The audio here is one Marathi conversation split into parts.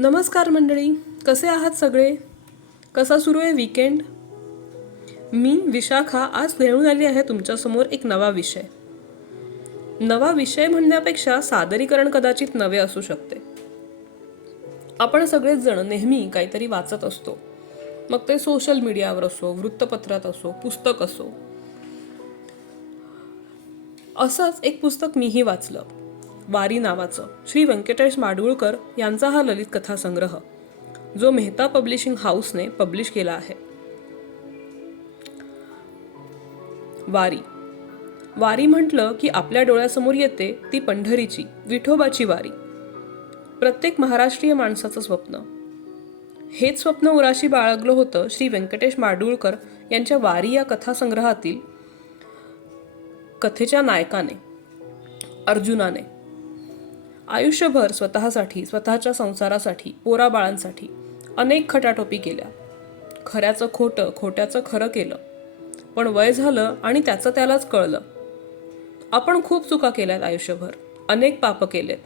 नमस्कार मंडळी कसे आहात सगळे? कसा सुरू आहे वीकेंड मी विशाखा आज घेऊन आली आहे तुमच्यासमोर एक नवा विषय. नवा विषय म्हणण्यापेक्षा सादरीकरण कदाचित नवे असू शकते. आपण सगळेच जण नेहमी काहीतरी वाचत असतो. मग ते सोशल मीडियावर असो वृत्तपत्रात असो पुस्तक असो. असंच एक पुस्तक मीही वाचलं. वारी नावाचं श्री व्यंकटेश माडगुळकर यांचा हा ललित कथा संग्रह जो मेहता पब्लिशिंग हाऊसने पब्लिश केला आहे. वारी. वारी म्हटलं की आपल्या डोळ्यासमोर येते ती पंढरीची विठोबाची वारी. प्रत्येक महाराष्ट्रीय माणसाचं स्वप्न. हेच स्वप्न उराशी बाळगलं होतं श्री व्यंकटेश माडगुळकर यांच्या वारी या कथासंग्रहातील कथेच्या नायकाने अर्जुनाने. आयुष्यभर स्वतःसाठी स्वतःच्या संसारासाठी पोराबाळांसाठी अनेक खटाटोपी केल्या. खऱ्याचं खोटं खोट्याचं खरं केलं. पण वय झालं आणि त्याचं त्यालाच कळलं. आपण खूप चुका केल्यात आयुष्यभर. अनेक पाप केलेत.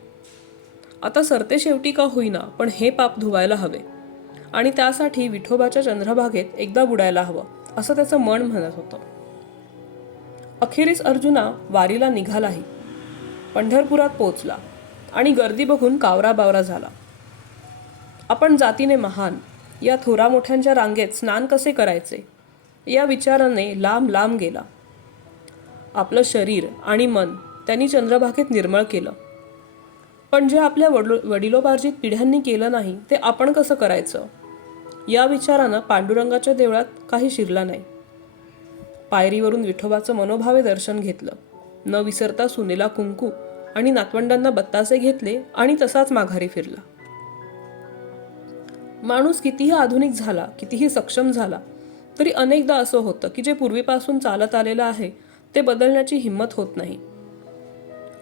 आता सरते शेवटी का होईना पण हे पाप धुवायला हवे. आणि त्यासाठी विठोबाच्या चंद्रभागेत एकदा बुडायला हवं असं त्याचं मन म्हणत होतं. अखेरीस अर्जुना वारीला निघालाही. पंढरपुरात पोचला. आणि गर्दी बघून कावरा बावरा झाला. आपण जातीने महान. या थोरा मोठ्यांच्या रांगेत स्नान कसे करायचे? या विचाराने लांब लांब गेला. आपलं शरीर आणि मन त्यांनी चंद्रभागेत निर्मळ केलं. पण जे आपल्या वडलो वडिलोपार्जित पिढ्यांनी केलं नाही ते आपण कसं करायचं? या विचारानं पांडुरंगाच्या देवळात काही शिरला नाही. पायरीवरून विठोबाचं मनोभावे दर्शन घेतलं. न विसरता सुनेला कुंकू आणि नातवंडांना बत्तासे घेतले आणि तसाच माघारी फिरला. माणूस कितीही आधुनिक झाला कितीही सक्षम झाला तरी अनेकदा असं होतं की जे पूर्वीपासून चालत आलेलं आहे ते बदलण्याची हिंमत होत नाही.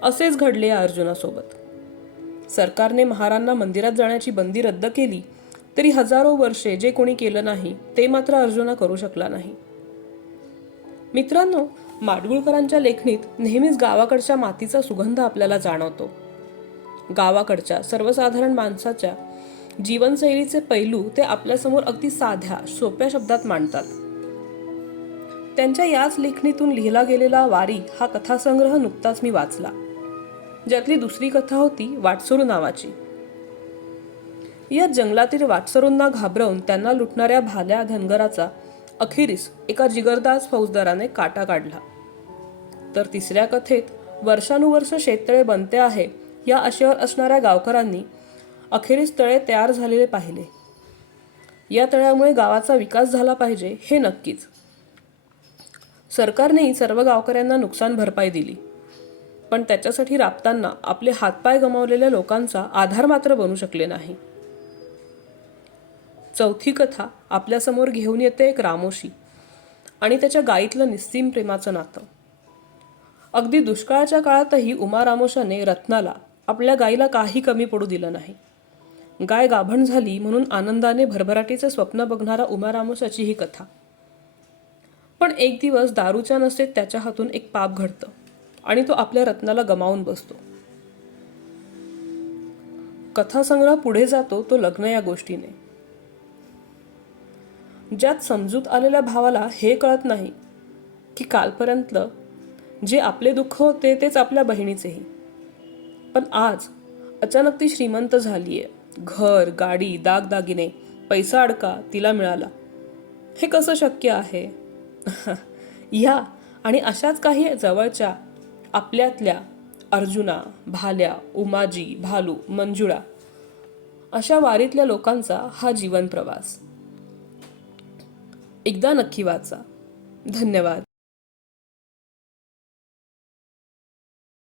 असेच घडले या अर्जुनासोबत. सरकारने महारांना मंदिरात जाण्याची बंदी रद्द केली तरी हजारो वर्षे जे कोणी केलं नाही ते मात्र अर्जुना करू शकला नाही. मित्रांनो माडगुळकरांच्या लेखणीत नेहमीच गावाकडच्या मातीचा सुगंध आपल्याला जाणवतो. गावाकडच्या सर्वसाधारण माणसाच्या जीवनशैलीचे पैलू ते आपल्यासमोर अगदी साध्या सोप्या शब्दात मांडतात. त्यांच्या याच लेखणीतून लिहिला गेलेला वारी हा कथासंग्रह नुकताच मी वाचला. ज्यातली दुसरी कथा होती वाटसरू नावाची. या जंगलातील वाटसरूंना घाबरवून त्यांना लुटणाऱ्या भाल्या धनगराचा अखेरीस एका जिगरदास फौजदाराने काटा काढला. तर तिसऱ्या कथेत वर्षानुवर्ष शेततळे बनते आहे या आशेवर असणाऱ्या गावकऱ्यांनी अखेरीस तळे तयार झालेले पाहिले. या तळ्यामुळे गावाचा विकास झाला पाहिजे हे नक्कीच. सरकारनेही सर्व गावकऱ्यांना नुकसान भरपाई दिली. पण त्याच्यासाठी राबताना आपले हातपाय गमावलेल्या लोकांचा आधार मात्र बनू शकले नाही. चौथी कथा आपल्यासमोर घेऊन येते एक रामोशी आणि त्याच्या गाईतलं निस्सीम प्रेमाचं नातं. अगदी दुष्काळाच्या काळातही उमा रामोशाने रत्नाला आपल्या गायीला काही कमी पडू दिलं नाही. गाय गाभण झाली म्हणून आनंदाने भरभराटीचं स्वप्न बघणारा उमा रामोशाची ही कथा. पण एक दिवस दारूच्या नसेत त्याच्या हातून एक पाप घडतं आणि तो आपल्या रत्नाला गमावून बसतो. कथासंग्रह पुढे जातो तो लग्न या गोष्टीने. ज्यात समजूत आलेल्या भावाला हे कळत नाही की कालपर्यंत जे आपले दुःख होते तेच आपल्या बहिणीचेही. पण आज अचानक ती श्रीमंत झाली आहे घर गाडी दागदागिने पैसा अडका तिला मिळाला. हे कसं शक्य आहे? ह्या आणि अशाच काही जवळच्या आपल्यातल्या अर्जुना भाल्या उमाजी भालू मंजुळा अशा वारीतल्या लोकांचा हा जीवन प्रवास. एकदा नक्की वाचा. धन्यवाद.